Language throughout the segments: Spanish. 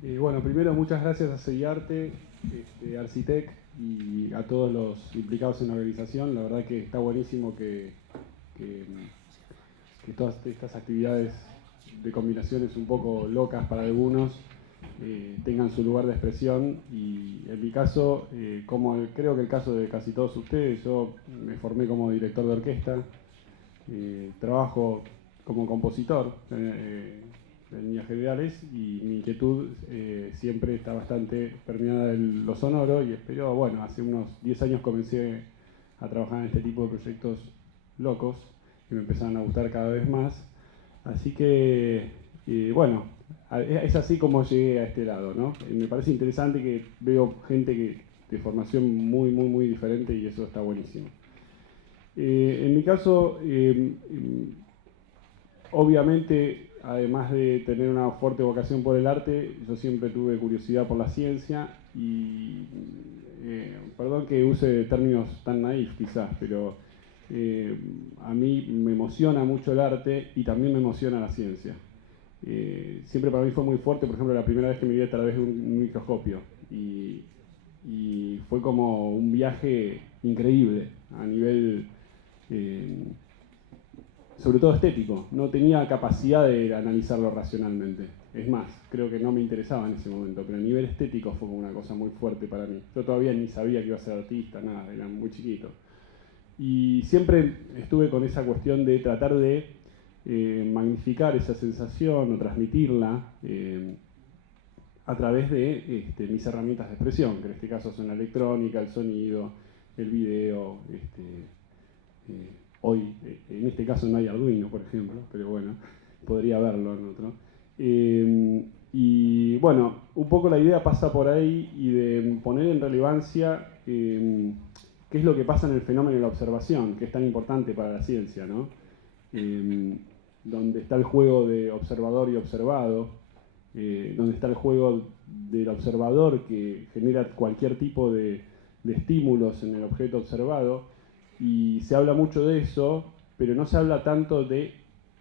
Bueno, primero muchas gracias a Seguiarte, Arcitec y a todos los implicados en la organización. La verdad que está buenísimo que, que todas estas actividades de combinaciones un poco locas para algunos tengan su lugar de expresión. Y en mi caso, creo que el caso de casi todos ustedes, yo me formé como director de orquesta, trabajo como compositor en líneas generales, y mi inquietud siempre está bastante permeada en lo sonoro, pero bueno, hace unos 10 años comencé a trabajar en este tipo de proyectos locos que me empezaron a gustar cada vez más. Así que, bueno, es así como llegué a este lado, ¿no? Me parece interesante que veo gente de formación muy diferente, y eso está buenísimo. En mi caso, obviamente, además de tener una fuerte vocación por el arte, yo siempre tuve curiosidad por la ciencia y, perdón que use términos tan naif quizás, pero a mí me emociona mucho el arte y también me emociona la ciencia. Siempre para mí fue muy fuerte, por ejemplo, la primera vez que me vi a través de un microscopio, y fue como un viaje increíble a nivel, sobre todo estético. No tenía capacidad de analizarlo racionalmente. Es más, creo que no me interesaba en ese momento, pero a nivel estético fue una cosa muy fuerte para mí. Yo todavía ni sabía que iba a ser artista, nada, era muy chiquito. Y siempre estuve con esa cuestión de tratar de magnificar esa sensación o transmitirla a través de mis herramientas de expresión, que en este caso son la electrónica, el sonido, el video. Hoy, en este caso no hay Arduino, por ejemplo, pero bueno, podría haberlo en otro. Y bueno, un poco la idea pasa por ahí, y de poner en relevancia qué es lo que pasa en el fenómeno de la observación, que es tan importante para la ciencia, ¿no? Donde está el juego de observador y observado, donde está el juego del observador que genera cualquier tipo de estímulos en el objeto observado. Y se habla mucho de eso, pero no se habla tanto de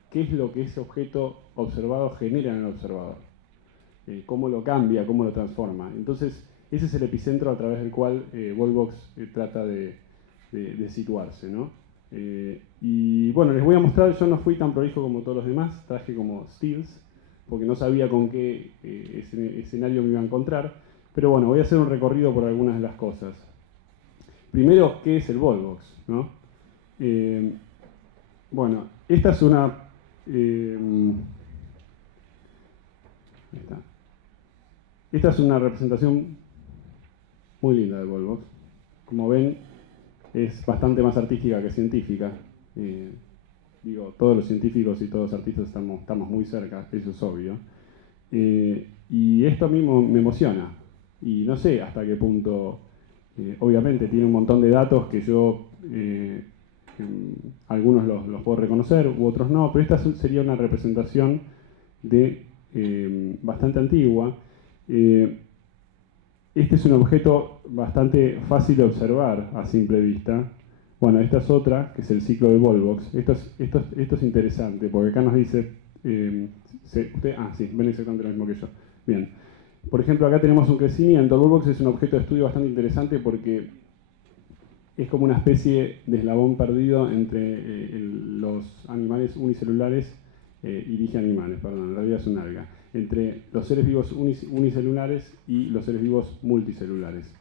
qué es lo que ese objeto observado genera en el observador, cómo lo cambia, cómo lo transforma. Entonces, ese es el epicentro a través del cual Volvox trata de situarse, ¿no? Y bueno, les voy a mostrar. Yo no fui tan prolijo como todos los demás, traje como stills, porque no sabía con qué escenario me iba a encontrar, pero bueno, voy a hacer un recorrido por algunas de las cosas. Primero, ¿qué es el Volvox, ¿no? Bueno, esta es una... ahí está. Esta es una representación muy linda del Volvox. Como ven, es bastante más artística que científica. Digo, todos los científicos y todos los artistas estamos muy cerca, eso es obvio. Y esto a mí me emociona. Y no sé hasta qué punto... obviamente tiene un montón de datos que yo, algunos los puedo reconocer u otros no, pero esta sería una representación de bastante antigua. Este es un objeto bastante fácil de observar a simple vista. Bueno, esta es otra, que es el ciclo de Volvox. Esto es interesante, porque acá nos dice... sí, ven exactamente lo mismo que yo. Bien. Por ejemplo, acá tenemos un crecimiento. El Volvox es un objeto de estudio bastante interesante porque es como una especie de eslabón perdido entre los animales unicelulares, y dije animales, perdón, en realidad es un alga, entre los seres vivos unicelulares y los seres vivos multicelulares.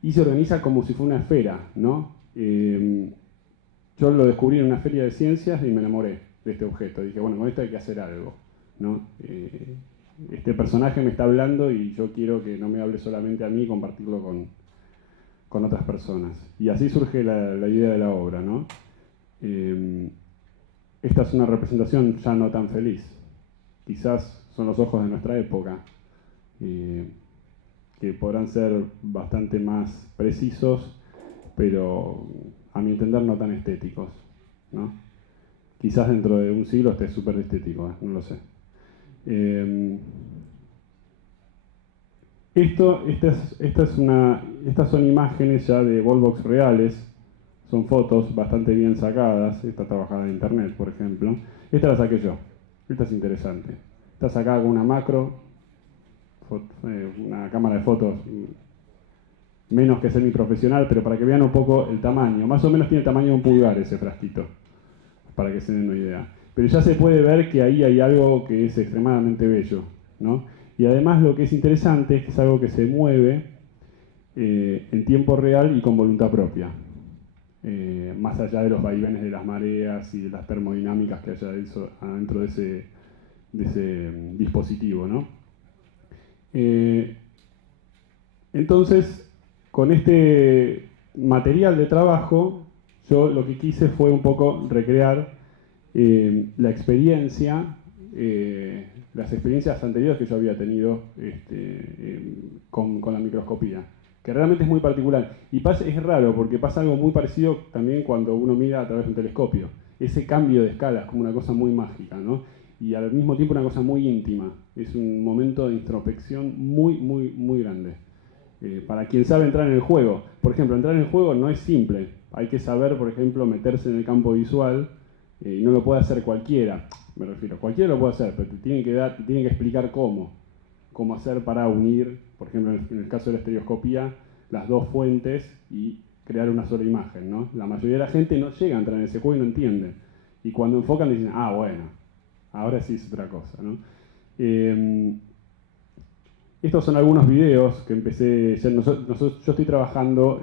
Y se organiza como si fuera una esfera, ¿no? Yo lo descubrí en una feria de ciencias y me enamoré de este objeto. Dije, bueno, con esto hay que hacer algo, ¿no? Este personaje me está hablando y yo quiero que no me hable solamente a mí, compartirlo con otras personas. Y así surge la idea de la obra, ¿no? Esta es una representación ya no tan feliz. Quizás son los ojos de nuestra época, que podrán ser bastante más precisos, pero a mi entender no tan estéticos, ¿no? Quizás dentro de un siglo esté súper estético, no lo sé. Estas son imágenes ya de Volvox reales, son fotos bastante bien sacadas. Esta trabajada en internet, por ejemplo. Esta la saqué yo, esta es interesante. Está sacada con una macro una cámara de fotos menos que semiprofesional, pero para que vean un poco el tamaño. Más o menos tiene el tamaño de un pulgar ese frasquito, para que se den una idea. Pero ya se puede ver que ahí hay algo que es extremadamente bello, ¿no? Y además lo que es interesante es que es algo que se mueve en tiempo real y con voluntad propia. Más allá de los vaivenes de las mareas y de las termodinámicas que haya adentro de ese dispositivo, ¿no? Entonces, con este material de trabajo, yo lo que quise fue un poco recrear la experiencia, las experiencias anteriores que yo había tenido con la microscopía, que realmente es muy particular. Y es raro, porque pasa algo muy parecido también cuando uno mira a través de un telescopio. Ese cambio de escala es como una cosa muy mágica, ¿no? Y al mismo tiempo una cosa muy íntima. Es un momento de introspección muy, muy, muy grande. Para quien sabe entrar en el juego. Por ejemplo, entrar en el juego no es simple. Hay que saber, por ejemplo, meterse en el campo visual, y no lo puede hacer cualquiera. Me refiero, cualquiera lo puede hacer, pero te tienen que explicar cómo hacer para unir, por ejemplo, en el caso de la estereoscopía, las dos fuentes y crear una sola imagen, ¿no? La mayoría de la gente no llega a entrar en ese juego y no entiende. Y cuando enfocan dicen, ah, bueno, ahora sí es otra cosa, ¿no? Estos son algunos videos que empecé, yo estoy trabajando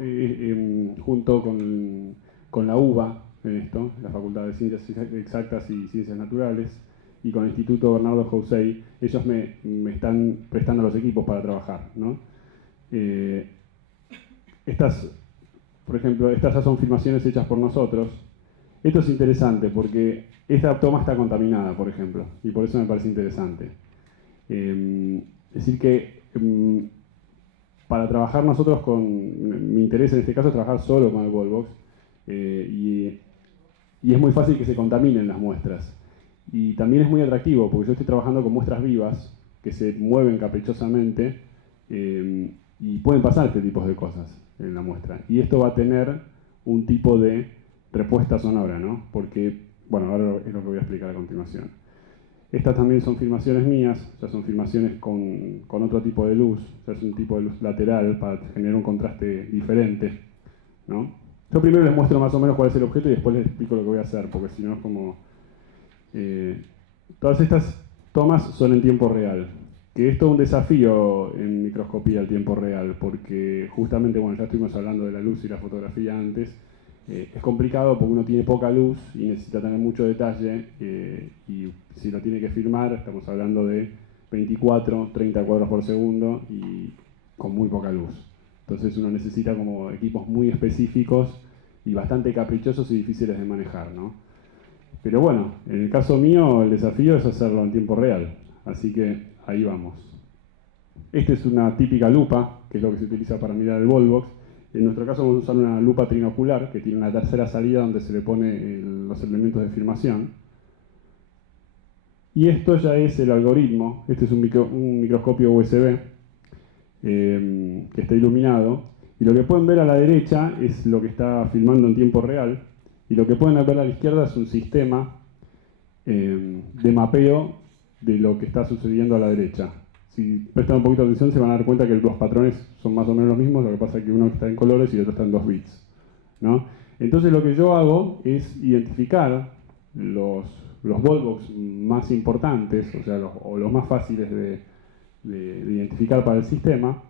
junto con la UBA en esto, la Facultad de Ciencias Exactas y Ciencias Naturales, y con el Instituto Bernardo Houssay. Ellos me están prestando los equipos para trabajar, ¿no? Por ejemplo, estas ya son filmaciones hechas por nosotros. Esto es interesante porque esta toma está contaminada, por ejemplo, y por eso me parece interesante. Es decir que para trabajar nosotros mi interés en este caso es trabajar solo con el Wallbox, y es muy fácil que se contaminen las muestras. Y también es muy atractivo porque yo estoy trabajando con muestras vivas que se mueven caprichosamente, y pueden pasar este tipo de cosas en la muestra. Y esto va a tener un tipo de respuesta sonora, ¿no? Porque, bueno, ahora es lo que voy a explicar a continuación. Estas también son filmaciones mías, ya son filmaciones con otro tipo de luz, ya es un tipo de luz lateral para generar un contraste diferente, ¿no? Yo primero les muestro más o menos cuál es el objeto y después les explico lo que voy a hacer, porque si no es como... todas estas tomas son en tiempo real, que es todo un desafío en microscopía el tiempo real, porque justamente, bueno, ya estuvimos hablando de la luz y la fotografía antes. Es complicado porque uno tiene poca luz y necesita tener mucho detalle, y si lo tiene que filmar estamos hablando de 24, 30 cuadros por segundo y con muy poca luz. Entonces uno necesita como equipos muy específicos y bastante caprichosos y difíciles de manejar, ¿no? Pero bueno, en el caso mío el desafío es hacerlo en tiempo real, así que ahí vamos. Esta es una típica lupa, que es lo que se utiliza para mirar el Wallbox. En nuestro caso vamos a usar una lupa trinocular que tiene una tercera salida donde se le pone los elementos de filmación. Y esto ya es el algoritmo. Este es un microscopio USB que está iluminado. Y lo que pueden ver a la derecha es lo que está filmando en tiempo real. Y lo que pueden ver a la izquierda es un sistema de mapeo de lo que está sucediendo a la derecha. Si prestan un poquito de atención se van a dar cuenta que los patrones son más o menos los mismos, lo que pasa es que uno está en colores y el otro está en 2 bits, ¿no? Entonces lo que yo hago es identificar los Wallbox más importantes, o sea, los más fáciles de identificar para el sistema,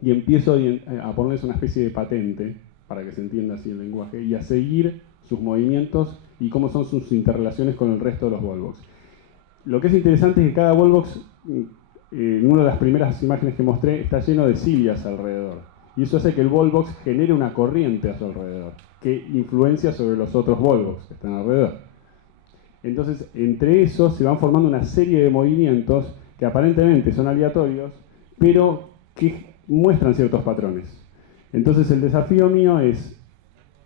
y empiezo a ponerles una especie de patente, para que se entienda así el lenguaje, y a seguir sus movimientos y cómo son sus interrelaciones con el resto de los Wallbox. Lo que es interesante es que cada Wallbox, en una de las primeras imágenes que mostré, está lleno de cilias alrededor. Y eso hace que el Wallbox genere una corriente a su alrededor, que influencia sobre los otros Wallbox que están alrededor. Entonces, entre esos se van formando una serie de movimientos que aparentemente son aleatorios, pero que muestran ciertos patrones. Entonces, el desafío mío es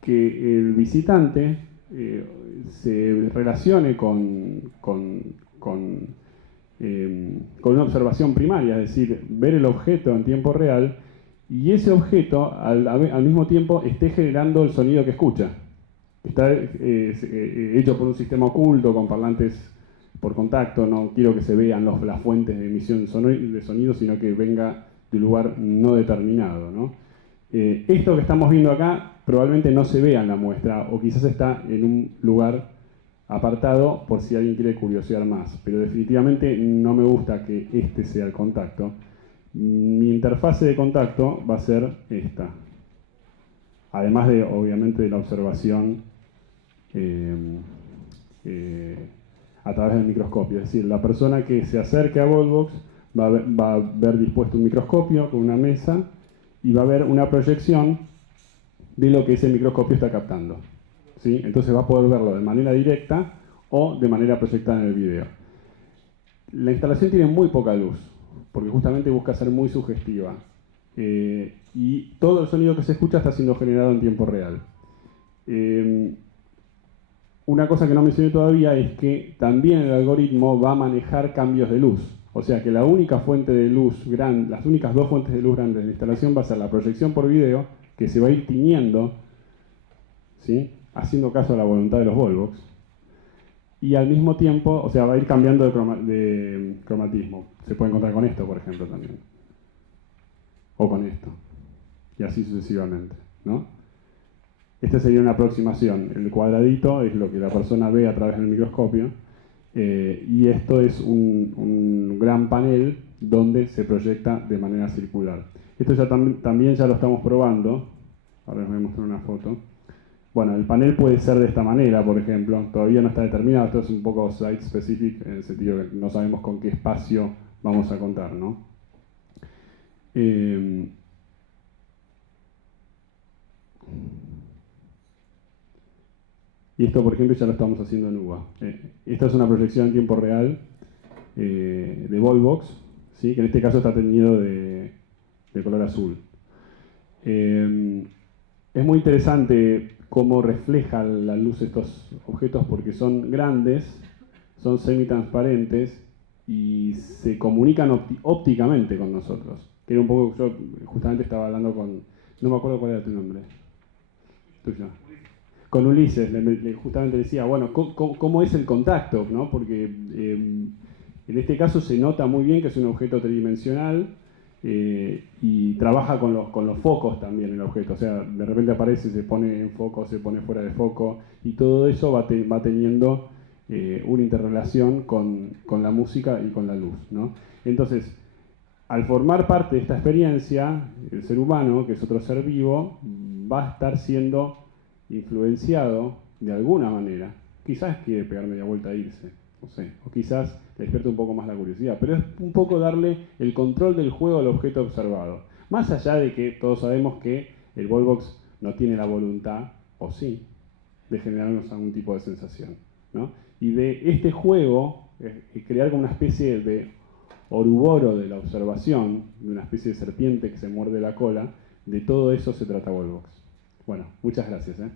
que el visitante se relacione con una observación primaria, es decir, ver el objeto en tiempo real y ese objeto al mismo tiempo esté generando el sonido que escucha. Está hecho por un sistema oculto con parlantes por contacto, no quiero que se vean las fuentes de emisión de sonido, sino que venga de un lugar no determinado, ¿no? Esto que estamos viendo acá probablemente no se vea en la muestra, o quizás está en un lugar apartado por si alguien quiere curiosear más, pero definitivamente no me gusta que este sea el contacto. Mi interfase de contacto va a ser esta, además de, obviamente, de la observación a través del microscopio. Es decir, la persona que se acerque a Volvox va a ver dispuesto un microscopio con una mesa y va a ver una proyección de lo que ese microscopio está captando, ¿sí? Entonces va a poder verlo de manera directa o de manera proyectada en el video. La instalación tiene muy poca luz, porque justamente busca ser muy sugestiva. Y todo el sonido que se escucha está siendo generado en tiempo real. Una cosa que no mencioné todavía es que también el algoritmo va a manejar cambios de luz. O sea que la única fuente de luz grande, las únicas dos fuentes de luz grandes de la instalación va a ser la proyección por video, que se va a ir tiñendo, ¿sí?, haciendo caso a la voluntad de los Volvox, y al mismo tiempo, o sea, va a ir cambiando de cromatismo. Se puede encontrar con esto, por ejemplo, también. O con esto. Y así sucesivamente, ¿no? Esta sería una aproximación. El cuadradito es lo que la persona ve a través del microscopio, y esto es un gran panel donde se proyecta de manera circular. Esto ya también ya lo estamos probando. Ahora les voy a mostrar una foto. Bueno, el panel puede ser de esta manera, por ejemplo. Todavía no está determinado. Esto es un poco site specific, en el sentido que no sabemos con qué espacio vamos a contar, ¿no? Y esto, por ejemplo, ya lo estamos haciendo en UVA. Esta es una proyección en tiempo real de Volvox, ¿sí?, que en este caso está teñido de color azul. Es muy interesante cómo refleja la luz estos objetos, porque son grandes, son semitransparentes y se comunican ópticamente con nosotros. Que era un poco, yo justamente estaba hablando con, no me acuerdo cuál era tu nombre. Tuyo. Con Ulises, justamente decía, bueno, ¿cómo es el contacto?, ¿no? Porque en este caso se nota muy bien que es un objeto tridimensional, y trabaja con los focos también el objeto. O sea, de repente aparece, se pone en foco, se pone fuera de foco, y todo eso va teniendo una interrelación con la música y con la luz, ¿no? Entonces, al formar parte de esta experiencia, el ser humano, que es otro ser vivo, va a estar siendo influenciado de alguna manera. Quizás quiere pegar media vuelta e irse, no sé, o quizás le despierta un poco más la curiosidad, pero es un poco darle el control del juego al objeto observado. Más allá de que todos sabemos que el Volvox no tiene la voluntad, o sí, de generarnos algún tipo de sensación, ¿no? Y de este juego, crear como una especie de Oruboro de la observación, de una especie de serpiente que se muerde la cola, de todo eso se trata Volvox. Bueno, muchas gracias. No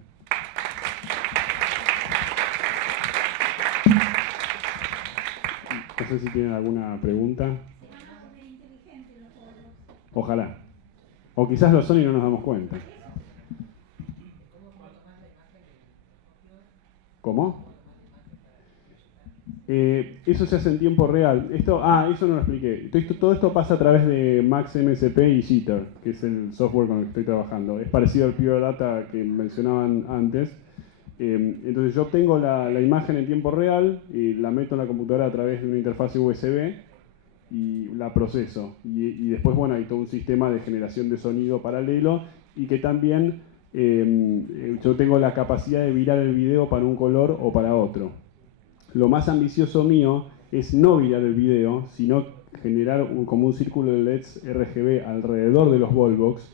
sé si tienen alguna pregunta. Ojalá. O quizás lo son y no nos damos cuenta. ¿Cómo? Eso se hace en tiempo real. Eso no lo expliqué. Todo esto pasa a través de MaxMSP y Jitter, que es el software con el que estoy trabajando. Es parecido al Pure Data que mencionaban antes. Entonces yo obtengo la imagen en tiempo real y la meto en la computadora a través de una interfaz USB y la proceso. Y después, bueno, hay todo un sistema de generación de sonido paralelo, y que también yo tengo la capacidad de virar el video para un color o para otro. Lo más ambicioso mío es no virar el video, sino generar como un círculo de LEDs RGB alrededor de los Volvox,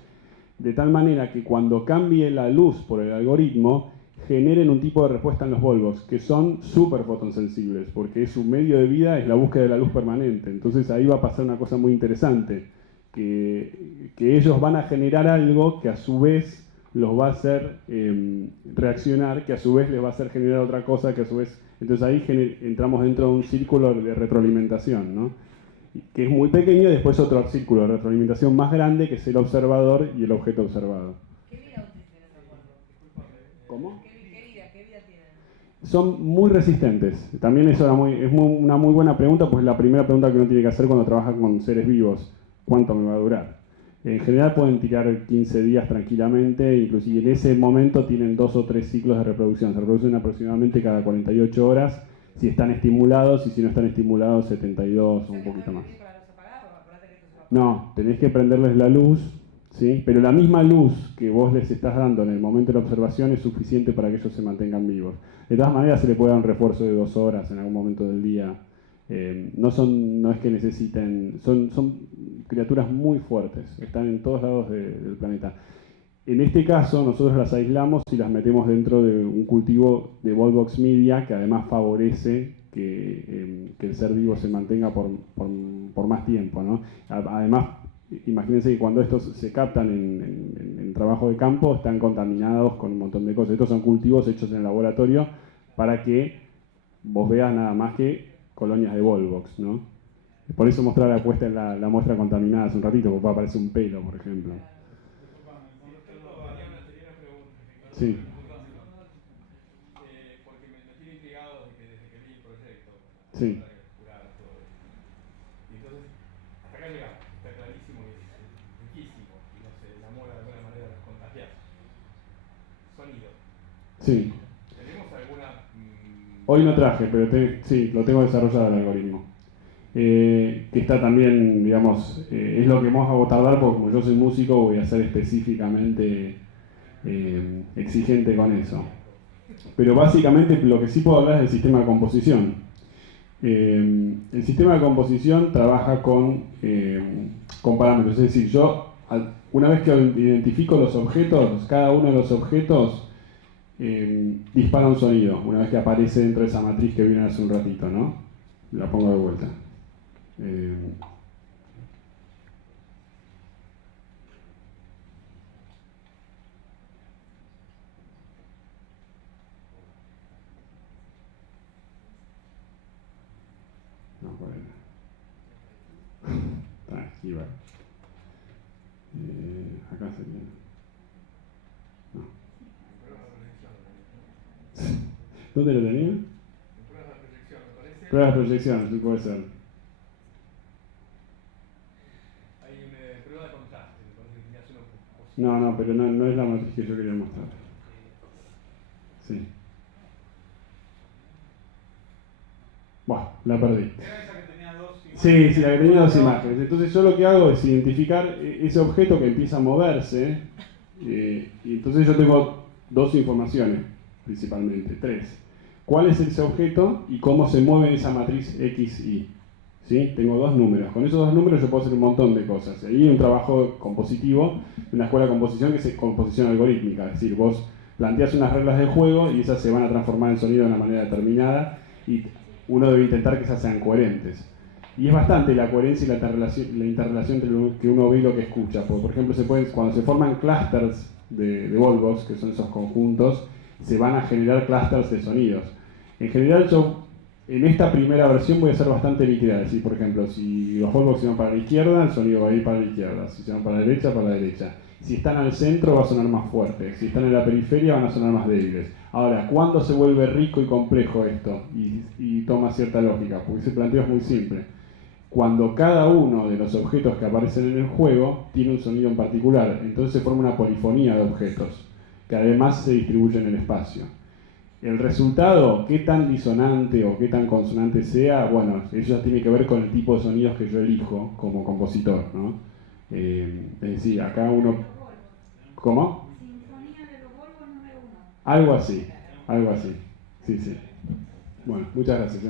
de tal manera que cuando cambie la luz por el algoritmo, generen un tipo de respuesta en los Volvox, que son súper fotosensibles, porque su medio de vida es la búsqueda de la luz permanente. Entonces ahí va a pasar una cosa muy interesante, que ellos van a generar algo que a su vez los va a hacer reaccionar, que a su vez les va a hacer generar otra cosa, que a su vez... Entonces ahí entramos dentro de un círculo de retroalimentación, ¿no? Que es muy pequeño, y después otro círculo de retroalimentación más grande, que es el observador y el objeto observado. ¿Qué vida útil tienen los Volvox? ¿Cómo? ¿Qué vida tienen? Son muy resistentes. También eso una muy buena pregunta, pues la primera pregunta que uno tiene que hacer cuando trabaja con seres vivos. ¿Cuánto me va a durar? En general pueden tirar 15 días tranquilamente, inclusive en ese momento tienen 2 o 3 ciclos de reproducción. Se reproducen aproximadamente cada 48 horas, si están estimulados, y si no están estimulados, 72 o un poquito más. No, tenés que prenderles la luz, ¿sí? Pero la misma luz que vos les estás dando en el momento de la observación es suficiente para que ellos se mantengan vivos. De todas maneras se le puede dar un refuerzo de 2 horas en algún momento del día. No es que necesiten, son criaturas muy fuertes, están en todos lados del planeta. En este caso nosotros las aislamos y las metemos dentro de un cultivo de Volvox media que además favorece que el ser vivo se mantenga por más tiempo, ¿no? Además, imagínense que cuando estos se captan en trabajo de campo están contaminados con un montón de cosas. Estos son cultivos hechos en el laboratorio para que vos veas nada más que colonias de Volvox, ¿no? Por eso mostrar la puesta en la muestra contaminada hace un ratito, porque aparece un pelo, por ejemplo. Sí. Porque me tiene intrigado desde que vi el proyecto. Sí. Y entonces, hasta acá llegamos, está clarísimo y es riquísimo. Y no se enamora de alguna manera de los contagiados. Sonido. Sí. ¿Tenemos alguna...? Hoy no traje, pero sí, lo tengo desarrollado el algoritmo. Que está también, digamos, es lo que más hago tardar porque como yo soy músico voy a ser específicamente exigente con eso. Pero básicamente lo que sí puedo hablar es del sistema de composición. El sistema de composición trabaja con parámetros, es decir, yo una vez que identifico los objetos, cada uno de los objetos dispara un sonido, una vez que aparece dentro de esa matriz que vino hace un ratito, ¿no? La pongo de vuelta. No, por ahí. Aquí va. Acá sería. No. ¿Dónde lo tenía? Pruebas de proyección, sí puede ser. Hay una prueba de contraste, me parece que tenías uno. No, pero no es la matriz que yo quería mostrar. Sí. Bueno, la perdí. Era esa que tenía dos imágenes. Sí, la que tenía 2 imágenes. Entonces yo lo que hago es identificar ese objeto que empieza a moverse. Y entonces yo tengo 2 informaciones, principalmente, 3. ¿Cuál es ese objeto y cómo se mueve esa matriz X, Y? ¿Sí? Tengo 2 números. Con esos 2 números yo puedo hacer un montón de cosas. Ahí hay un trabajo compositivo, una escuela de composición que es composición algorítmica. Es decir, vos planteas unas reglas del juego y esas se van a transformar en sonido de una manera determinada y uno debe intentar que esas sean coherentes. Y es bastante la coherencia y la interrelación entre lo que uno ve y lo que escucha. Porque, por ejemplo, cuando se forman clusters de Volvox, que son esos conjuntos, se van a generar clusters de sonidos. En general yo en esta primera versión voy a ser bastante literal. Es decir, por ejemplo, si los Volvox se van para la izquierda, el sonido va a ir para la izquierda. Si se van para la derecha, para la derecha. Si están al centro va a sonar más fuerte. Si están en la periferia van a sonar más débiles. Ahora, ¿cuándo se vuelve rico y complejo esto? Y toma cierta lógica, porque ese planteo es muy simple. Cuando cada uno de los objetos que aparecen en el juego tiene un sonido en particular, entonces se forma una polifonía de objetos, que además se distribuyen en el espacio. El resultado, qué tan disonante o qué tan consonante sea, bueno, eso ya tiene que ver con el tipo de sonidos que yo elijo como compositor, ¿no? Es decir, acá uno... ¿Cómo? Sinfonía de los Volvos número 1. Algo así, sí. Bueno, muchas gracias.